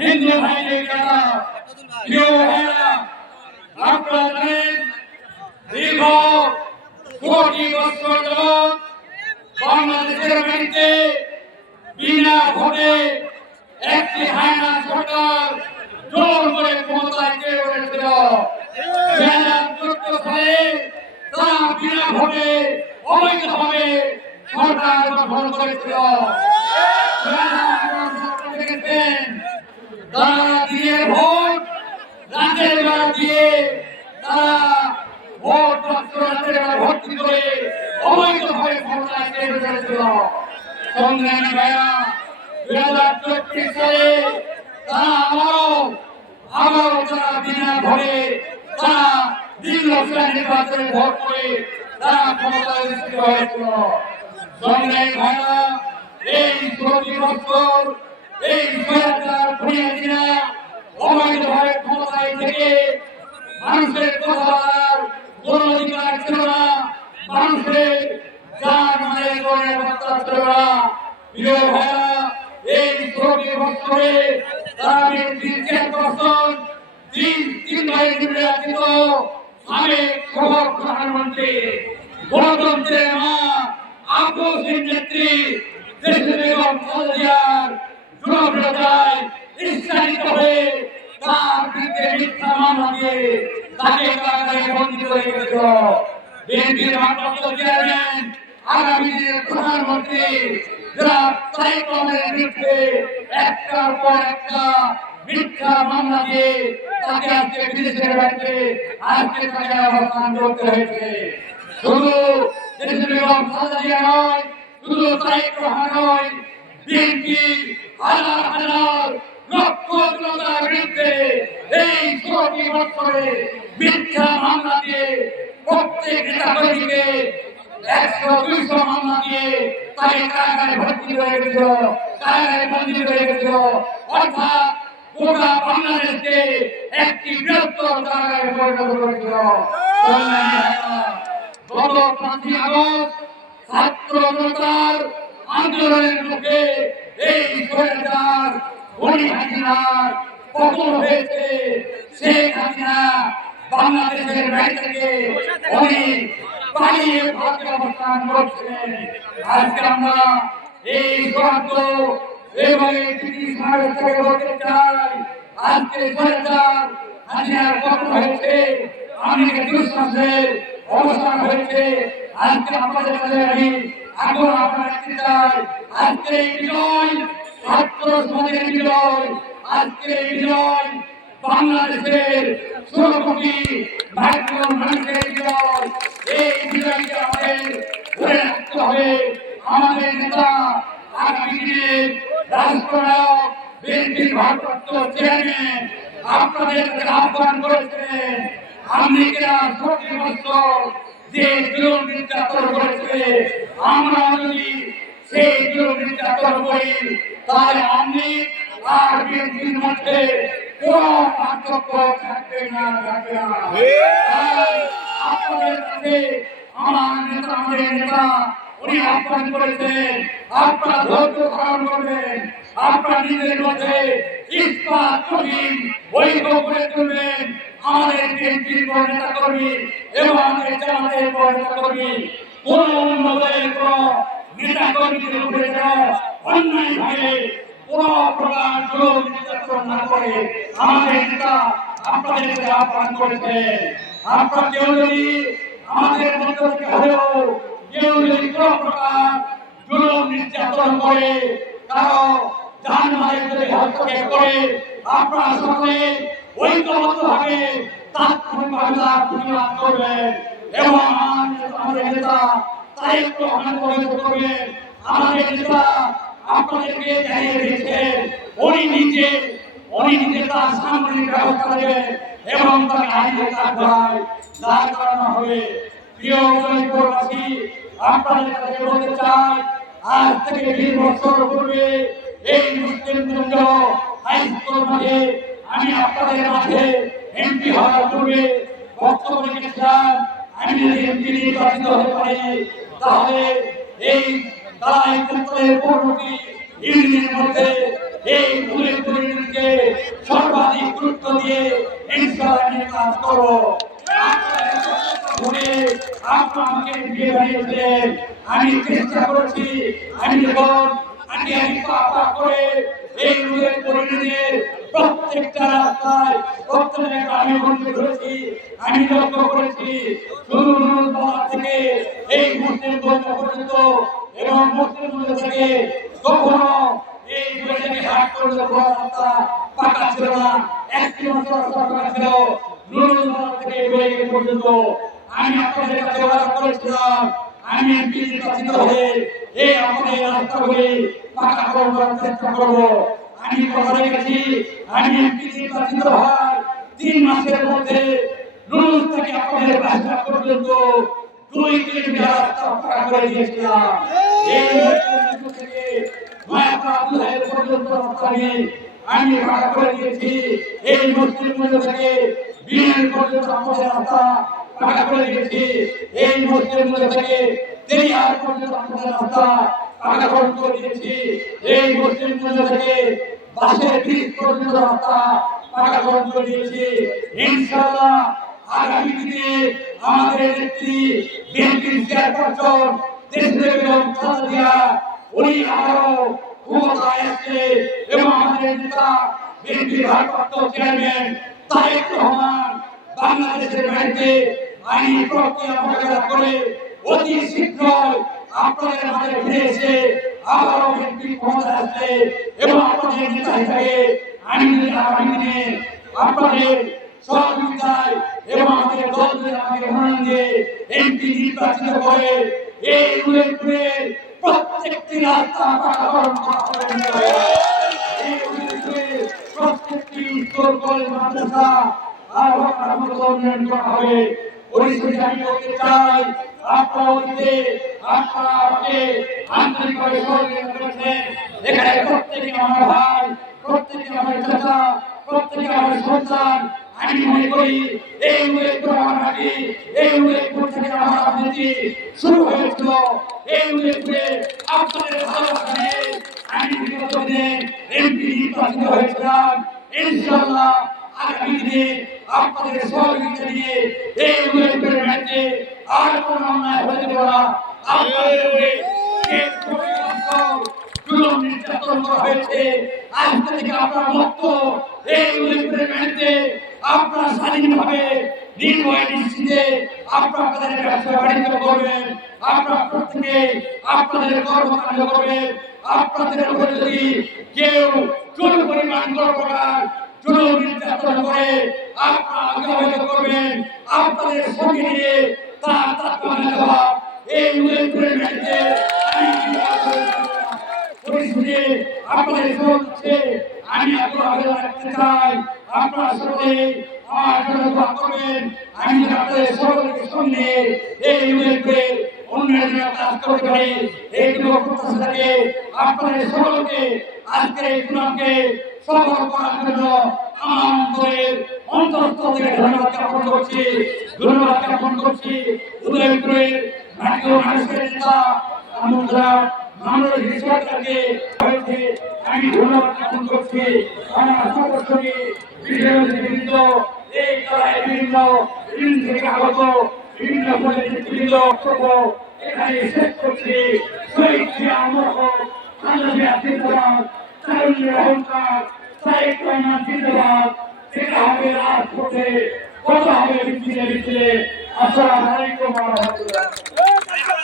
হিন্দু ভাইদের কথা প্রিয় ভাইরা, আপনারা জানেন দীর্ঘ কোটি বছর যাবৎ বাংলাদেশের মাটিতে বিনা ভোটে একটি হায়না সরকার জোর করে ক্ষমতায় কে উঠেছিল। 2014 সালে তারা বিনা ভোটে অবৈধভাবে সরকার গঠন করেছিল। দেখেছেন তারা দিয়ে ভোট রাতের বেলা দিয়ে তারা ভোট বাক্স রাতের বেলা ভর্তি করে অবৈধভাবে ক্ষমতায় কে উঠেছিল। সংগ্রামী ভাইরা, 2024 সালে তারা আবারও তারা বিনা ভোটে তারা নির্বাচনে ভোট করে তারা ক্ষমতায় অধিষ্ঠিত হয়েছিল। সংগ্রামী ভাইরা, এই প্রতি বছর এই সরকার খুনিয়াছিরা অবৈধভাবে ক্ষমতায় থেকে মানুষের কথা বলার কোন অধিকার ছিল না, মানুষের যার মানের করে হত্যা ছিল না। প্রিয় ভাইরা, এই প্রতি বছরে তারা চেয়ারপারসন তিন ভাইয়ের নির্বাচিত সাবেক প্রধানমন্ত্রী গণতন্ত্রের মা আব্বাসীর নেত্রী দেশের বেগম খালেদা জিয়ার জনপ্রিয়তায় ঈর্ষান্বিত হয়ে তার বিরুদ্ধে মিথ্যা মামলা দিয়ে তাকে কারাগারে বন্দী করে রেখেছিল। বিএনপির ভারপ্রাপ্ত চেয়ারম্যান আগামী দিনের প্রধানমন্ত্রী যারা তারেক রহমানের বিরুদ্ধে একটার পর একটা মিথ্যা মামলা দিয়ে তাকে আজকে বিদেশের বাইরে আজকে তাকে অবস্থান করতে হয়েছে। শুধু দেশের বেগম খালেদা জিয়া নয়, শুধু তারেক রহমান নয়, বিএনপি হাজার হাজার লক্ষ জনতার বিরুদ্ধে এই 16 বছরে মিথ্যা মামলা দিয়ে প্রত্যেক নেতা কর্মীকে 100-200 মামলা দিয়ে তাকে কারাগারে ভর্তি করে রেখেছিল, কারাগারে বন্দী করে রেখেছিল। অর্থাৎ গোটা বাংলাদেশকে একটি বৃহত্তর কারাগারে পরিণত করেছিল। গত 5ই আগস্ট ছাত্র জনতার আন্দোলনের মুখে এই সরকার খুনি হাসিনার পতন হয়েছে। শেখ হাসিনা বাংলাদেশের বাইরে থেকে উনি পালিয়ে ভারতে অবস্থান করছেন। আজকে আমরা এই সরকার এবং এই ব্রিটিশ ভারত থেকে বলতে চাই, আজকে সরকার হাসিনার পতন হয়েছে, আমেরিকা যুক্তরাষ্ট্রের অবস্থান হয়েছে। আজকে আপনাদের কাছে আমি এখন আপনারা দেখতে চাই, আজকে এই বিজয় ছাত্র সমাজের বিজয়, আজকে এই বিজয় বাংলাদেশের 16 কোটি ভারতীয় মানুষের বিজয়। এই বিজয়কে আমাদের ধরে রাখতে হবে। আমাদের নেতা আগামী দিনের রাষ্ট্রনায়ক বিএনপির ভারপ্রাপ্ত চেয়ারম্যান আপনাদের কাছে আহ্বান করেছেন, আমেরিকা 40 বছর যে জুলুম নির্যাতন করেছে, আমরা যদি সেই জুলুম নির্যাতন করি তাহলে আমি আর বিএনপির মধ্যে কোন পার্থক্য থাকবে না। আপনাদের কাছে আমাদের নেতা উনি আহ্বান করেছেন, আপনারা ধৈর্য ধারণ করবেন, আপনারা নিজের মধ্যে ইস্পাত কঠিন ঐক্য করে তুলবেন। আমাদের বিএনপির নেতা কর্মী এবং আমাদের জামাতের নেতা কর্মী কোন অন্যদের কোন নেতা কর্মীদের উপরে যেন অন্যায় ভাবে কোন প্রকার জুলুম নির্যাতন না করে আমাদের নেতা আপনাদেরকে আহ্বান করেছেন। আপনারা কেউ যদি আমাদের মধ্য থেকে হলেও কেউ যদি কোন প্রকার জুলুম নির্যাতন করে, কারো জানমালের যদি হস্তক্ষেপ করে, আপনারা সকলে ঐক্যবদ্ধভাবে তাৎক্ষণিকভাবে তার প্রতিবাদ করবেন এবং আমাদের নেতা তারেক রহমান করবেন। আমাদের নেতা আপনাদেরকে জানিয়ে দিয়েছেন উনি নিজে তার সামরিক ব্যবস্থা নেবেন এবং তাকে আইনের কাঠগড়ায় দাঁড় করানো হবে। প্রিয় জয়পুরবাসী, আপনাদের কাছে বলতে চাই, আজ থেকে 20 বছর পূর্বে এই মুসলিমগঞ্জ হাই স্কুল মাঠে আমি আপনাদের মাঝে এমপি হওয়ার পূর্বে বক্তব্য রেখেছিলাম, আমি যদি এমপি নির্বাচিত হতে পারি তাহলে এই তারা এই ক্ষেত্রে পূর্ণটি ইউনিয়নের মধ্যে এই ভুলের পরিণতিকে কাজ করবো। আপনারা আমাকে বিয়ে বানিয়েছিলেন, আমি চেষ্টা করেছি, আমি যখন করে এই রুলের পরিণতির প্রত্যেকটা রাস্তায় প্রত্যেকটা আমি বন্ধ করেছি, আমি লক্ষ্য করেছি শুরু থেকে এই মুসলিম বন্ধ পর্যন্ত এবং মুসলিম বন্ধ থেকে কখনো এই বৈশাখী হাট পর্যন্ত রাস্তা পাকা ছিল না, একটি মাত্র রাস্তা পাকা ছিল নুরুল থেকে বেরিয়ে পর্যন্ত। আমি আপনাদের কাছে ওয়াদা করেছিলাম আমি এমপি নির্বাচিত হয়ে এই আমাদের রাস্তাগুলি পাকা করার চেষ্টা করব। আমি কথা রেখেছি আমি এমপি নির্বাচিত হওয়ার 3 মাসের মধ্যে নুরুল থেকে আপনাদের বাসা পর্যন্ত 2 কিলোমিটার রাস্তা পাকা করে দিয়েছিলাম। এই থেকে নয়াপাড়া পর্যন্ত রাস্তা আমি পাকা করে দিয়েছি। এই মুসলিমগঞ্জ থেকে বিএন পর্যন্ত আমাদের রাস্তা পাকা করে দিয়েছি। এই মুসলিমগঞ্জ থেকে তেলিয়ার পর্যন্ত আমাদের রাস্তা পাকা করে দিয়েছি। এই মুসলিমগঞ্জ থেকে বাসের ব্রিজ পর্যন্ত রাস্তা পাকা করে দিয়েছি। ইনশাআল্লাহ আগামী দিনে আমাদের নেত্রী বিএনপির চেয়ারপারসন দেশপ্রেমিক বেগম খালেদা জিয়া উনি আরো ক্ষমতায় আসছে এবং আমাদের নেতা বিএনপির ভারপ্রাপ্ত চেয়ারম্যান তারেক রহমান বাংলাদেশের বাড়িতে আইনি প্রক্রিয়া মোকাবেলা করে অতি শীঘ্রই আপনাদের মাঝে ফিরে এসে আবারও বিএনপি ক্ষমতায় আসবে এবং আপনাদের নেতা হিসেবে আগামী দিনে আপনাদের সহযোগিতায় এবং আমাদের দলদের আমাদের মনোনয়ন দিয়ে এমপি নির্বাচিত করে এই উল্লেখের প্রত্যেকটি রাস্তা পাকাকরণ করা হবে। এই উল্লেখের প্রত্যেকটি স্কুল কলেজ মাদ্রাসা আরো উন্নয়ন করা হবে। পরিশেষে আমি বলতে চাই আপনারা আমাকে আন্তরিকভাবে সহযোগিতা করেছেন। এখানে প্রত্যেকে আমার ভাই, প্রত্যেকে আমার চাচা, প্রত্যেকে আমার সন্তান। আমি মনে করি এই উল্লেখপুর আমার মাটি, এই উল্লেখপুর থেকে আমার রাজনীতি শুরু হয়েছিল। এই উল্লেখপুরে আপনাদের ভালোবাসা নিয়ে আমি বিগত দিনে এমপি নির্বাচিত হয়েছিলাম। ইনশাআল্লাহ আগামী দিনে আপনাদের সহযোগিতা নিয়ে এই উল্লেখপুরের মাটিতে আর কোন অন্যায় হতে দেব না। আপনাদের উপরে জুলুম নির্যাতন করা হয়েছে, আজ থেকে আপনার মুক্ত। এই উল্লেখপুরের মাটিতে আপনারা স্বাধীনভাবে নির্ভয় নিশ্চিতে আপনাদের ব্যবসা বাণিজ্য করবেন, আপনারা প্রত্যেকে আপনাদের কর্মকাণ্ড করবেন। আপনাদের উপরে যদি কেউ কোনো পরিমাণ প্রকার জুলুম নির্যাতন করে আপনারা অগ্রাহ্য করবেন, আপনাদের সঙ্গে নিয়ে তার তাৎক্ষণিক জবাব এই উল্লেখপুরের মাটিতে পরিস্থিতি আপনাদের হচ্ছে। আমি আপনাদের রাখতে চাই আপনারা সকলে আমার জন্য দোয়া করবেন। আমি আপনাদের সকলের সঙ্গে এই উল্লেখের উন্নয়নের কাজ করতে পারি এইগুলো প্রত্যাশা থাকে। আপনাদের সকলকে আজকের এই প্রোগ্রামকে সফল করার জন্য আমার অন্তরস্থল থেকে ধন্যবাদ জ্ঞাপন করছি। উদয়পুরের মাটি ও মানুষের নেতা আমরা সরকারকে আমি ধন্যবাদ জ্ঞাপন করছি। আমার সদস্যকে বিভিন্ন এই খেলায় বিভিন্ন থেকে আগত বিভিন্ন নেতৃবৃন্দ এখানে শেষ করছি। শহীদ জিয়া অমর হোক, খালেদা জিয়া জিন্দাবাদ, তারুণ্যের অহংকার, তারেক রহমান জিন্দাবাদ। এটা হবে রাজপথে, কথা হবে মিছিলে মিছিলে। আসসালামু আলাইকুম ওয়া রাহমাতুল্লাহ।